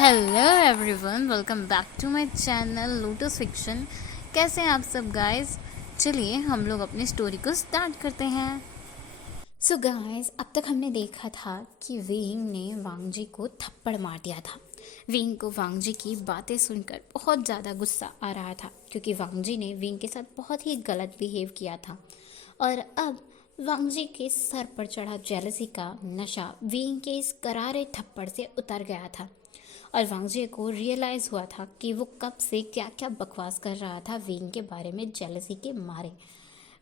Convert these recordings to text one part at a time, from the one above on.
Hello everyone, welcome back to my channel Lotus Fiction. कैसे हैं आप सब गाइस? चलिए हम लोग अपनी स्टोरी को स्टार्ट करते हैं। सो गाइस, अब तक हमने देखा था कि विंग ने वांग जी को थप्पड़ मार दिया था। विंग को वांग जी की बातें सुनकर बहुत ज़्यादा गुस्सा आ रहा था, क्योंकि वांग जी ने विंग के साथ बहुत ही गलत बिहेव किया था। और अब वांग जी के सर पर चढ़ा जेलसी का नशा विंग के इस करारे थप्पड़ से उतर गया था। और वांग जी को रियलाइज़ हुआ था कि वो कब से क्या क्या बकवास कर रहा था विंग के बारे में जेलसी के मारे।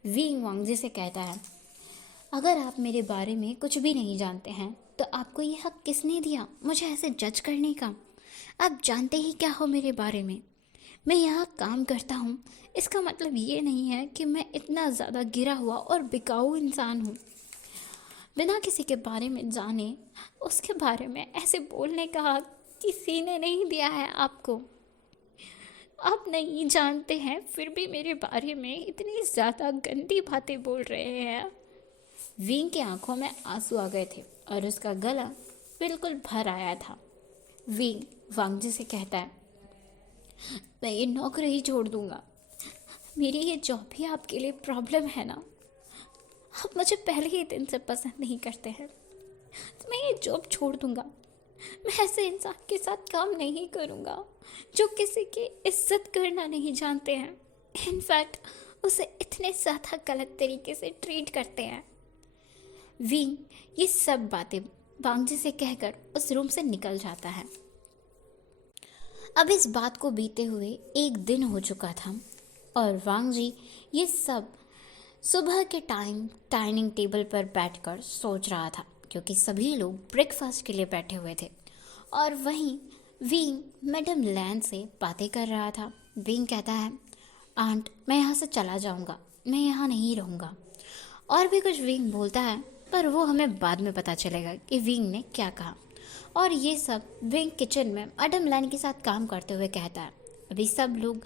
विंग वांग जी से कहता है, अगर आप मेरे बारे में कुछ भी नहीं जानते हैं तो आपको ये हक किसने दिया मुझे ऐसे जज करने का? आप जानते ही क्या हो मेरे बारे में? मैं यहाँ काम करता हूँ, इसका मतलब ये नहीं है कि मैं इतना ज़्यादा गिरा हुआ और बिकाऊ इंसान हूँ। बिना किसी के बारे में जाने उसके बारे में ऐसे बोलने का हक किसी ने नहीं दिया है आपको। आप नहीं जानते हैं फिर भी मेरे बारे में इतनी ज़्यादा गंदी बातें बोल रहे हैं। विंग की आंखों में आंसू आ गए थे और उसका गला बिल्कुल भर आया था। विंग वांग जी से कहता है, मैं ये नौकरी ही छोड़ दूंगा। मेरी ये जॉब भी आपके लिए प्रॉब्लम है ना? आप मुझे पहले ही दिन से पसंद नहीं करते हैं, तो मैं ये जॉब छोड़ दूंगा। मैं ऐसे इंसान के साथ काम नहीं करूंगा जो किसी की इज्जत करना नहीं जानते हैं। इनफैक्ट उसे इतने ज़्यादा गलत तरीके से ट्रीट करते हैं। विंग ये सब बातें वांग जी से कहकर उस रूम से निकल जाता है। अब इस बात को बीते हुए एक दिन हो चुका था और वांग जी ये सब सुबह के टाइम डाइनिंग टेबल पर बैठकर सोच रहा था, क्योंकि सभी लोग ब्रेकफास्ट के लिए बैठे हुए थे। और वहीं विंग मैडम लैन से बातें कर रहा था। विंग कहता है, आंट मैं यहाँ से चला जाऊँगा, मैं यहाँ नहीं रहूँगा। और भी कुछ विंग बोलता है, पर वो हमें बाद में पता चलेगा कि विंग ने क्या कहा। और ये सब विंग किचन में मैडम लैन के साथ काम करते हुए कहता है। अभी सब लोग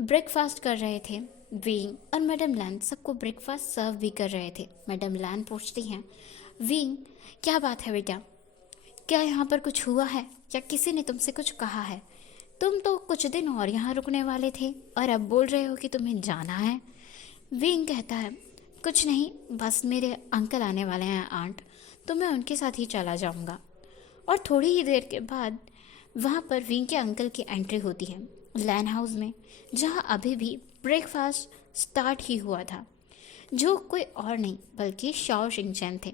ब्रेकफास्ट कर रहे थे। विंग और मैडम लैन सबको ब्रेकफास्ट सर्व भी कर रहे थे। मैडम लैन पूछती हैं, विंग क्या बात है बेटा? क्या यहाँ पर कुछ हुआ है या किसी ने तुमसे कुछ कहा है? तुम तो कुछ दिन और यहाँ रुकने वाले थे और अब बोल रहे हो कि तुम्हें जाना है। विंग कहता है, कुछ नहीं, बस मेरे अंकल आने वाले हैं आंट, तो मैं उनके साथ ही चला जाऊँगा। और थोड़ी ही देर के बाद वहाँ पर विंग के अंकल की एंट्री होती है लैन हाउस में, जहाँ अभी भी ब्रेकफास्ट स्टार्ट ही हुआ था, जो कोई और नहीं बल्कि शाओ शिंगचैन थे।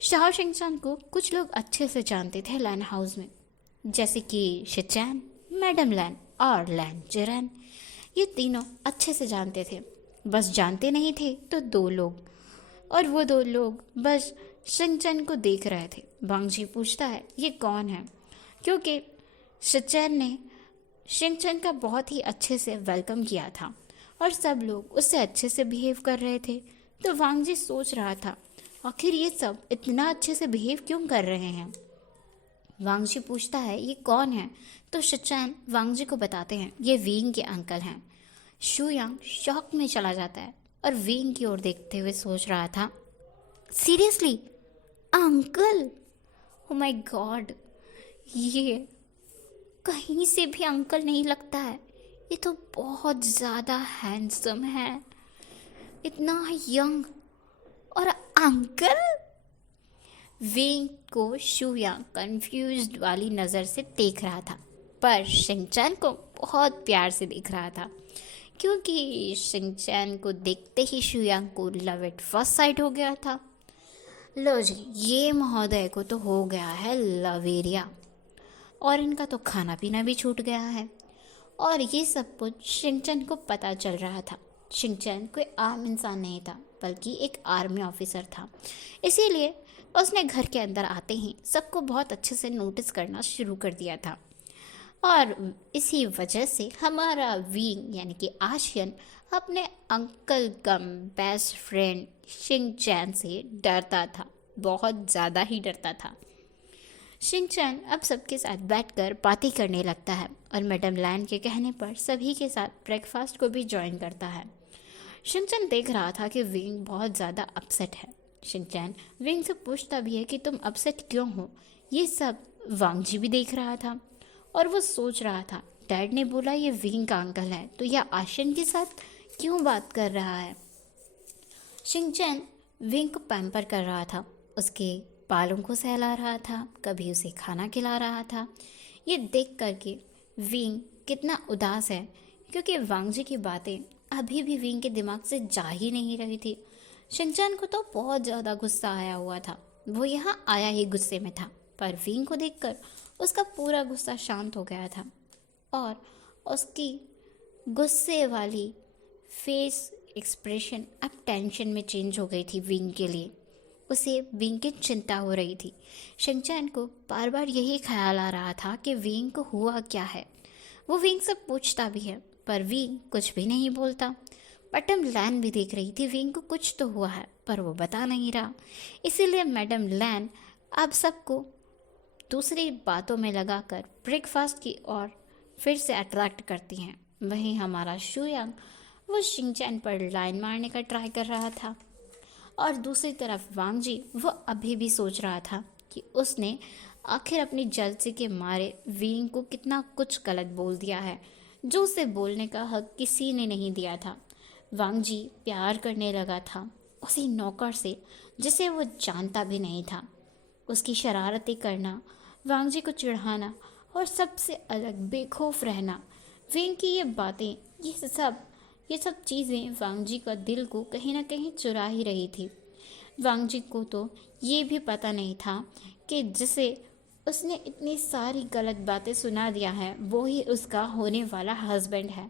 शाओ शिंगचैन को कुछ लोग अच्छे से जानते थे लैन हाउस में, जैसे कि शिचैन, मैडम लैन और लैन जिरैन। ये तीनों अच्छे से जानते थे, बस जानते नहीं थे तो दो लोग, और वो दो लोग बस शिंगचैन को देख रहे थे। वांग जी पूछता है, ये कौन है? क्योंकि शिचैन ने शिंगचैन का बहुत ही अच्छे से वेलकम किया था और सब लोग उससे अच्छे से बिहेव कर रहे थे। तो वांग जी सोच रहा था, आखिर ये सब इतना अच्छे से बिहेव क्यों कर रहे हैं। वांग जी पूछता है, ये कौन है? तो शिचैन वांग जी को बताते हैं, ये विंग के अंकल हैं। शुयांग शॉक में चला जाता है और विंग की ओर देखते हुए सोच रहा था, seriously uncle? Oh my God, ये कहीं से भी अंकल नहीं लगता है। ये तो बहुत ज़्यादा हैंडसम है, इतना यंग और अंकल। विंग को शुयांग कंफ्यूज्ड वाली नज़र से देख रहा था, पर शिंगचैन को बहुत प्यार से देख रहा था, क्योंकि शिंगचैन को देखते ही शुयांग को लव एट फर्स्ट साइट हो गया था। लो जी, ये महोदय को तो हो गया है लवेरिया, और इनका तो खाना पीना भी छूट गया है। और ये सब कुछ शिंगचैन को पता चल रहा था। शिंगचैन कोई आम इंसान नहीं था, बल्कि एक आर्मी ऑफिसर था। इसीलिए उसने घर के अंदर आते ही सबको बहुत अच्छे से नोटिस करना शुरू कर दिया था। और इसी वजह से हमारा विंग यानी कि आशियन अपने अंकल कम बेस्ट फ्रेंड शिंगचैन से डरता था, बहुत ज़्यादा ही डरता था। शिंगचैन अब सबके साथ बैठकर बातें करने लगता है और मैडम लैन के कहने पर सभी के साथ ब्रेकफास्ट को भी ज्वाइन करता है। शिंगचैन देख रहा था कि विंग बहुत ज़्यादा अपसेट है। शिंगचैन विंग से पूछता भी है कि तुम अपसेट क्यों हो? ये सब वांगजी भी देख रहा था और वो सोच रहा था, डैड ने बोला ये विंग का अंकल है, तो यह आशियन के साथ क्यों बात कर रहा है। शिनचैन विंग को पैम्पर कर रहा था, उसके बालों को सहला रहा था, कभी उसे खाना खिला रहा था। ये देख करके विंग कितना उदास है, क्योंकि वांगजी की बातें अभी भी विंग के दिमाग से जा ही नहीं रही थी। शिनचैन को तो बहुत ज़्यादा गुस्सा आया हुआ था, वो यहाँ आया ही गुस्से में था, पर विंग को देखकर उसका पूरा गुस्सा शांत हो गया था और उसकी गुस्से वाली फेस एक्सप्रेशन अब टेंशन में चेंज हो गई थी विंग के लिए। उसे विंग की चिंता हो रही थी। शिनचैन को बार बार यही ख्याल आ रहा था कि विंग को हुआ क्या है। वो विंग से पूछता भी है, पर विंग कुछ भी नहीं बोलता। मैडम लैन भी देख रही थी विंग को कुछ तो हुआ है, पर वो बता नहीं रहा। इसीलिए मैडम लैन अब सबको दूसरी बातों में लगाकर ब्रेकफास्ट की ओर फिर से अट्रैक्ट करती हैं। वहीं हमारा शुयांग वो शिनचैन पर लाइन मारने का ट्राई कर रहा था और दूसरी तरफ वांगजी वो अभी भी सोच रहा था कि उसने आखिर अपनी जलसी के मारे विंग को कितना कुछ गलत बोल दिया है, जो उसे बोलने का हक किसी ने नहीं दिया था। वांगजी प्यार करने लगा था उसी नौकर से जिसे वो जानता भी नहीं था। उसकी शरारतें करना, वांगजी को चिढ़ाना और सबसे अलग बेखौफ रहना, विंग की ये बातें, ये सब चीज़ें वांगजी का दिल को कहीं ना कहीं चुरा ही रही थी। वांगजी को तो ये भी पता नहीं था कि जिसे उसने इतनी सारी गलत बातें सुना दिया है वो ही उसका होने वाला हस्बैंड है।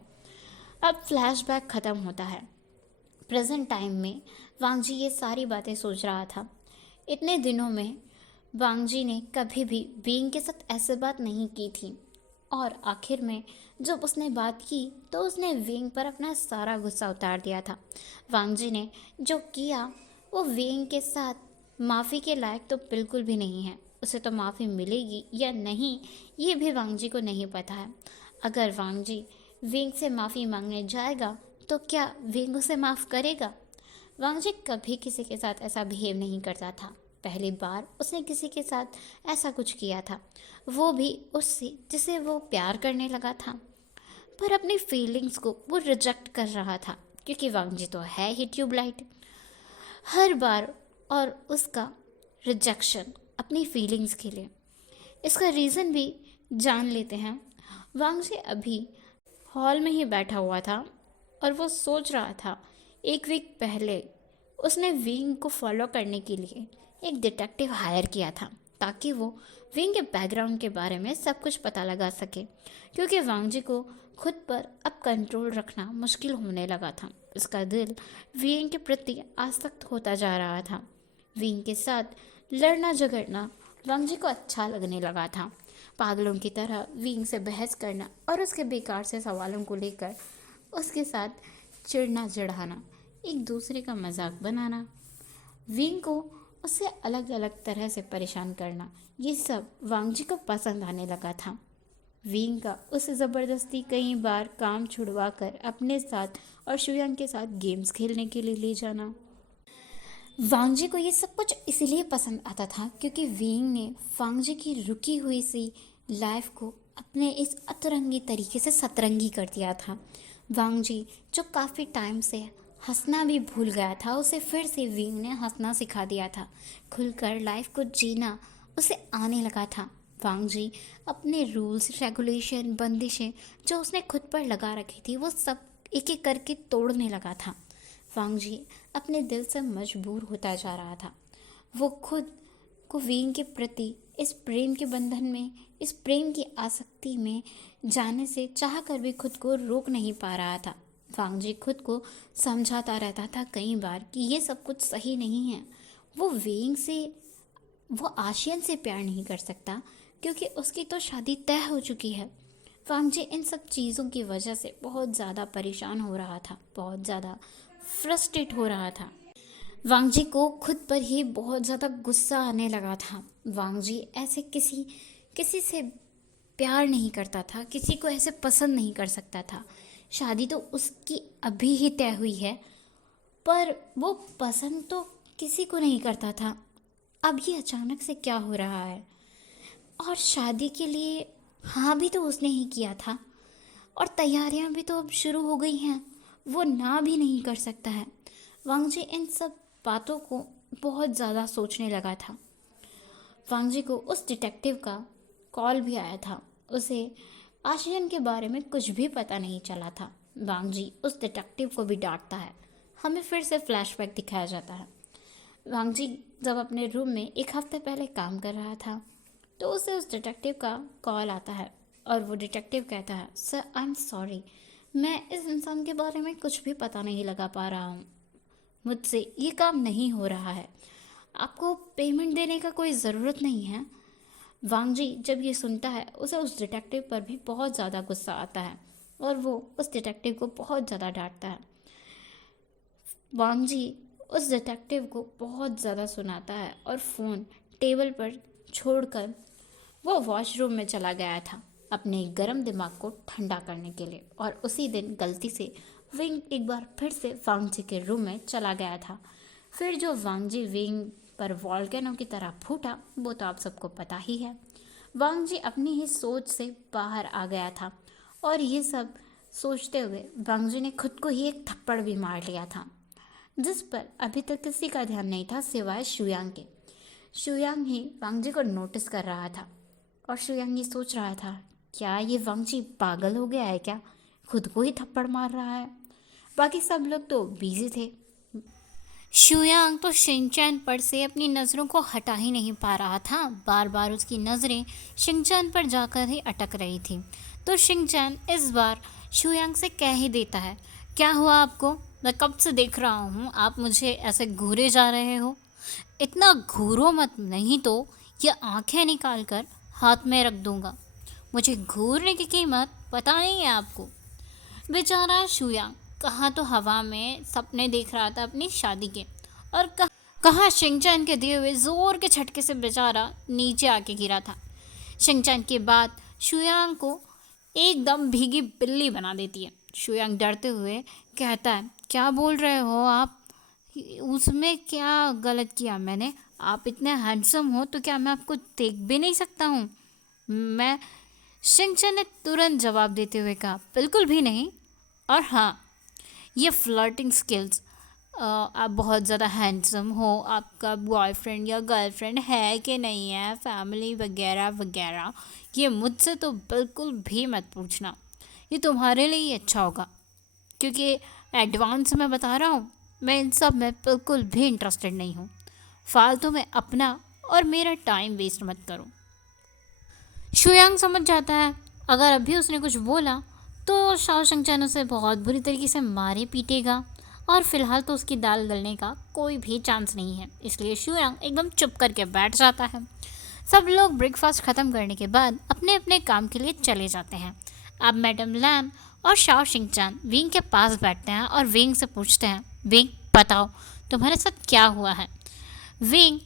अब फ्लैशबैक ख़त्म होता है। प्रेजेंट टाइम में वांगजी ये सारी बातें सोच रहा था। इतने दिनों में वांगजी ने कभी भी विंग के साथ ऐसे बात नहीं की थी और आखिर में जब उसने बात की तो उसने विंग पर अपना सारा गुस्सा उतार दिया था। वांगजी ने जो किया वो विंग के साथ माफ़ी के लायक तो बिल्कुल भी नहीं है। उसे तो माफ़ी मिलेगी या नहीं ये भी वांगजी को नहीं पता है। अगर वांगजी विंग से माफ़ी मांगने जाएगा तो क्या विंग उसे माफ़ करेगा? वांगजी कभी किसी के साथ ऐसा बिहेव नहीं करता था। पहली बार उसने किसी के साथ ऐसा कुछ किया था, वो भी उससे जिसे वो प्यार करने लगा था, पर अपनी फीलिंग्स को वो रिजेक्ट कर रहा था, क्योंकि वांगजी तो है ही ट्यूबलाइट। हर बार और उसका रिजेक्शन अपनी फीलिंग्स के लिए। इसका रीज़न भी जान लेते हैं। वांगजी अभी हॉल में ही बैठा हुआ था और वो सोच रहा था, एक वीक पहले उसने विंग को फॉलो करने के लिए एक डिटेक्टिव हायर किया था ताकि वो विंग के बैकग्राउंड के बारे में सब कुछ पता लगा सके, क्योंकि वांगजी को खुद पर अब कंट्रोल रखना मुश्किल होने लगा था। उसका दिल विंग के प्रति आसक्त होता जा रहा था। विंग के साथ लड़ना झगड़ना वांगजी को अच्छा लगने लगा था। पागलों की तरह विंग से बहस करना और उसके बेकार से सवालों को लेकर उसके साथ चिढ़ना चिढ़ाना, एक दूसरे का मजाक बनाना, विंग को उससे अलग अलग तरह से परेशान करना, ये सब वांगजी को पसंद आने लगा था। विंग का उसे ज़बरदस्ती कई बार काम छुड़वा कर अपने साथ और शुयांग के साथ गेम्स खेलने के लिए ले जाना। वांगजी को ये सब कुछ इसलिए पसंद आता था क्योंकि विंग ने वांगजी की रुकी हुई सी लाइफ को अपने इस अतरंगी तरीके से सतरंगी कर दिया था। वांगजी जो काफ़ी टाइम से हंसना भी भूल गया था, उसे फिर से विंग ने हंसना सिखा दिया था। खुलकर लाइफ को जीना उसे आने लगा था। वांगजी अपने रूल्स, रेगुलेशन, बंदिशें जो उसने खुद पर लगा रखी थी वो सब एक एक करके तोड़ने लगा था। वांगजी अपने दिल से मजबूर होता जा रहा था। वो खुद को विंग के प्रति इस प्रेम के बंधन में, इस प्रेम की आसक्ति में जाने से चाह कर भी खुद को रोक नहीं पा रहा था। वांगजी खुद को समझाता रहता था कई बार कि ये सब कुछ सही नहीं है। वो विंग से, वो आशियन से प्यार नहीं कर सकता क्योंकि उसकी तो शादी तय हो चुकी है। वांगजी इन सब चीज़ों की वजह से बहुत ज़्यादा परेशान हो रहा था, बहुत ज़्यादा फ्रस्ट्रेट हो रहा था। वांगजी को खुद पर ही बहुत ज़्यादा गुस्सा आने लगा था। वांगजी ऐसे किसी से प्यार नहीं करता था, किसी को ऐसे पसंद नहीं कर सकता था। शादी तो उसकी अभी ही तय हुई है, पर वो पसंद तो किसी को नहीं करता था। अब ये अचानक से क्या हो रहा है? और शादी के लिए हाँ भी तो उसने ही किया था, और तैयारियां भी तो अब शुरू हो गई हैं, वो ना भी नहीं कर सकता है। वांग जी इन सब बातों को बहुत ज़्यादा सोचने लगा था। वांग जी को उस डिटेक्टिव का कॉल भी आया था। उसे आशियन के बारे में कुछ भी पता नहीं चला था। वांग जी उस डिटेक्टिव को भी डांटता है। हमें फिर से फ्लैशबैक दिखाया जाता है। वांग जी जब अपने रूम में एक हफ्ते पहले काम कर रहा था, तो उसे उस डिटेक्टिव का कॉल आता है और वो डिटेक्टिव कहता है, सर आई एम सॉरी, मैं इस इंसान के बारे में कुछ भी पता नहीं लगा पा रहा हूँ, मुझसे ये काम नहीं हो रहा है, आपको पेमेंट देने का कोई ज़रूरत नहीं है। वांग जी जब ये सुनता है, उसे उस डिटेक्टिव पर भी बहुत ज़्यादा गुस्सा आता है और वो उस डिटेक्टिव को बहुत ज़्यादा डांटता है। वांग जी उस डिटेक्टिव को बहुत ज़्यादा सुनाता है और फ़ोन टेबल पर छोड़कर वो वॉशरूम में चला गया था अपने गर्म दिमाग को ठंडा करने के लिए। और उसी दिन गलती से विंग एक बार फिर से वांग जी के रूम में चला गया था। फिर जो वांग जी विंग पर वॉल्केनो की तरह फूटा, वो तो आप सबको पता ही है। वांग जी अपनी ही सोच से बाहर आ गया था और ये सब सोचते हुए वांग जी ने खुद को ही एक थप्पड़ भी मार लिया था, जिस पर अभी तक किसी का ध्यान नहीं था सिवाय शुयांग के। शुयांग ही वांग जी को नोटिस कर रहा था और शुयांग ये सोच रहा था, क्या ये वांग जी पागल हो गया है क्या, खुद को ही थप्पड़ मार रहा है। बाकी सब लोग तो बिजी थे। शुयांग तो शिनचैन पर से अपनी नज़रों को हटा ही नहीं पा रहा था। बार बार उसकी नज़रें शिनचैन पर जाकर ही अटक रही थी। तो शिनचैन इस बार शुयांग से कह ही देता है, क्या हुआ आपको, मैं कब से देख रहा हूँ आप मुझे ऐसे घूरे जा रहे हो, इतना घूरो मत, नहीं तो ये आंखें निकाल कर हाथ में रख दूंगा। मुझे घूरने की कीमत पता नहीं है आपको। बेचारा शुयांग कहाँ तो हवा में सपने देख रहा था अपनी शादी के, और कहाँ शिनचैन के दिए हुए जोर के झटके से बेचारा नीचे आके गिरा था। शिनचैन के बाद शुयांग को एकदम भीगी बिल्ली बना देती है। शुयांग डरते हुए कहता है, क्या बोल रहे हो आप, उसमें क्या गलत किया मैंने, आप इतने हैंडसम हो तो क्या मैं आपको देख भी नहीं सकता हूँ। मैं शिनचैन ने तुरंत जवाब देते हुए कहा, बिल्कुल भी नहीं, और हाँ ये फ्लर्टिंग स्किल्स, आप बहुत ज़्यादा हैंडसम हो, आपका बॉयफ्रेंड या गर्लफ्रेंड है कि नहीं है, फैमिली वगैरह वगैरह, ये मुझसे तो बिल्कुल भी मत पूछना, ये तुम्हारे लिए ही अच्छा होगा, क्योंकि एडवांस में बता रहा हूँ, मैं इन सब में बिल्कुल भी इंटरेस्टेड नहीं हूँ, फालतू में अपना और मेरा टाइम वेस्ट मत करो। शुयांग समझ जाता है अगर अभी उसने कुछ बोला तो शाओ शिनचैन उसे बहुत बुरी तरीके से मारे पीटेगा, और फिलहाल तो उसकी दाल गलने का कोई भी चांस नहीं है, इसलिए शुयांग एकदम चुप करके बैठ जाता है। सब लोग ब्रेकफास्ट ख़त्म करने के बाद अपने अपने काम के लिए चले जाते हैं। अब मैडम लैन और शाओ शिनचैन विंग के पास बैठते हैं और विंग से पूछते हैं, विंग बताओ तुम्हारे साथ क्या हुआ है। विंग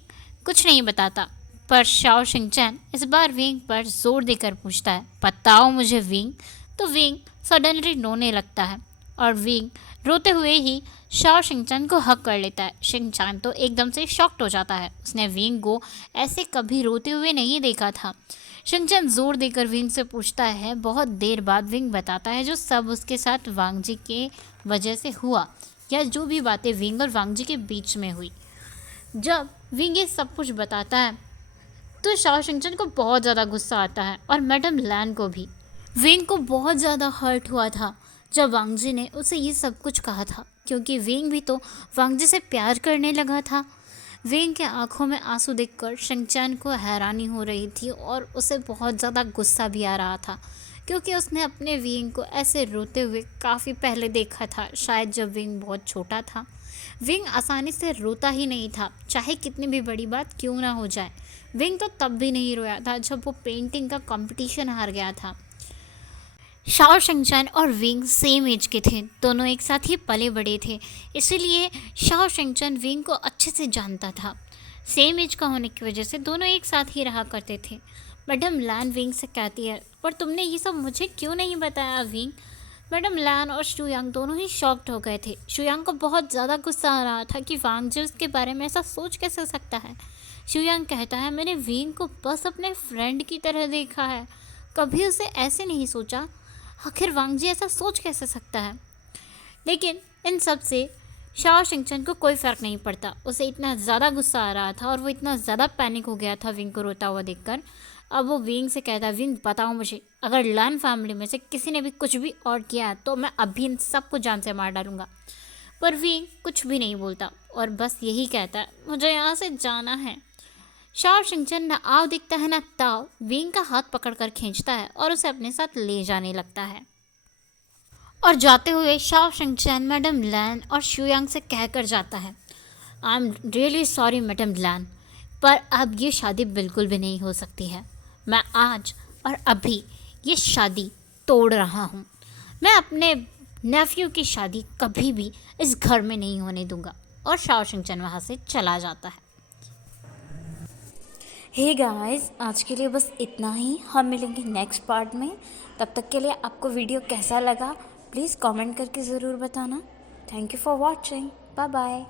कुछ नहीं बताता, पर शाओ शिनचैन इस बार विंग पर जोर देकर पूछता है, बताओ मुझे विंग। तो विंग सडनली रोने लगता है और विंग रोते हुए ही शाओ शिनचैन को हक कर लेता है। शिनचैन तो एकदम से शॉक्ड हो जाता है, उसने विंग को ऐसे कभी रोते हुए नहीं देखा था। शिनचैन जोर देकर विंग से पूछता है। बहुत देर बाद विंग बताता है जो सब उसके साथ वांग जी के वजह से हुआ, या जो भी बातें विंग और वांग जी के बीच में हुई। जब विंग ये सब कुछ बताता है तो शाओ शिनचैन को बहुत ज़्यादा गुस्सा आता है और मैडम लैन को भी। विंग को बहुत ज़्यादा हर्ट हुआ था जब वांग जी ने उसे ये सब कुछ कहा था, क्योंकि विंग भी तो वांग जी से प्यार करने लगा था। विंग के आंखों में आंसू देखकर शिनचैन को हैरानी हो रही थी और उसे बहुत ज़्यादा गुस्सा भी आ रहा था, क्योंकि उसने अपने विंग को ऐसे रोते हुए काफ़ी पहले देखा था, शायद जब विंग बहुत छोटा था। विंग आसानी से रोता ही नहीं था, चाहे कितनी भी बड़ी बात क्यों ना हो जाए। विंग तो तब भी नहीं रोया था जब वो पेंटिंग का कंपटीशन हार गया था। शाओ शिनचैन और विंग सेम एज के थे, दोनों एक साथ ही पले बड़े थे, इसीलिए शाओ शिनचैन विंग को अच्छे से जानता था। सेम एज का होने की वजह से दोनों एक साथ ही रहा करते थे। मैडम लैन विंग से कहती है, पर तुमने ये सब मुझे क्यों नहीं बताया विंग। मैडम लैन और शुयांग दोनों ही शॉक्ड हो गए थे। शुयांग को बहुत ज़्यादा गुस्सा आ रहा था कि वांग जी उसके बारे में ऐसा सोच कैसे सकता है। शुयांग कहता है मैंने विंग को बस अपने फ्रेंड की तरह देखा है, कभी उसे ऐसे नहीं सोचा। आखिर वांग जी ऐसा सोच कैसे सकता है। लेकिन इन सब से शाओ शिंगचन को कोई फ़र्क नहीं पड़ता। उसे इतना ज़्यादा गुस्सा आ रहा था और वो इतना ज़्यादा पैनिक हो गया था विंग को रोता हुआ देखकर। अब वो विंग से कहता है विंग बताओ मुझे, अगर लैन फैमिली में से किसी ने भी कुछ भी और किया तो मैं अभी इन सबको जान से मार डालूंगा। पर विंग कुछ भी नहीं बोलता और बस यही कहता है मुझे यहाँ से जाना है। शाओ शिंगचन न आओ दिखता है न ताओ विंग का हाथ पकड़कर खींचता है और उसे अपने साथ ले जाने लगता है। और जाते हुए शाओ शिंगचन मैडम लैन और शुयांग से कहकर जाता है I am really sorry madam लैन, पर अब ये शादी बिल्कुल भी नहीं हो सकती है। मैं आज और अभी ये शादी तोड़ रहा हूँ। मैं अपने नेफ्यू की शादी कभी भी इस घर में नहीं होने दूंगा। और शाओ शिंगचन वहाँ से चला जाता है। हे गाइस, आज के लिए बस इतना ही। हम मिलेंगे नेक्स्ट पार्ट में। तब तक के लिए आपको वीडियो कैसा लगा प्लीज़ कमेंट करके ज़रूर बताना। Thank you for watching. Bye bye.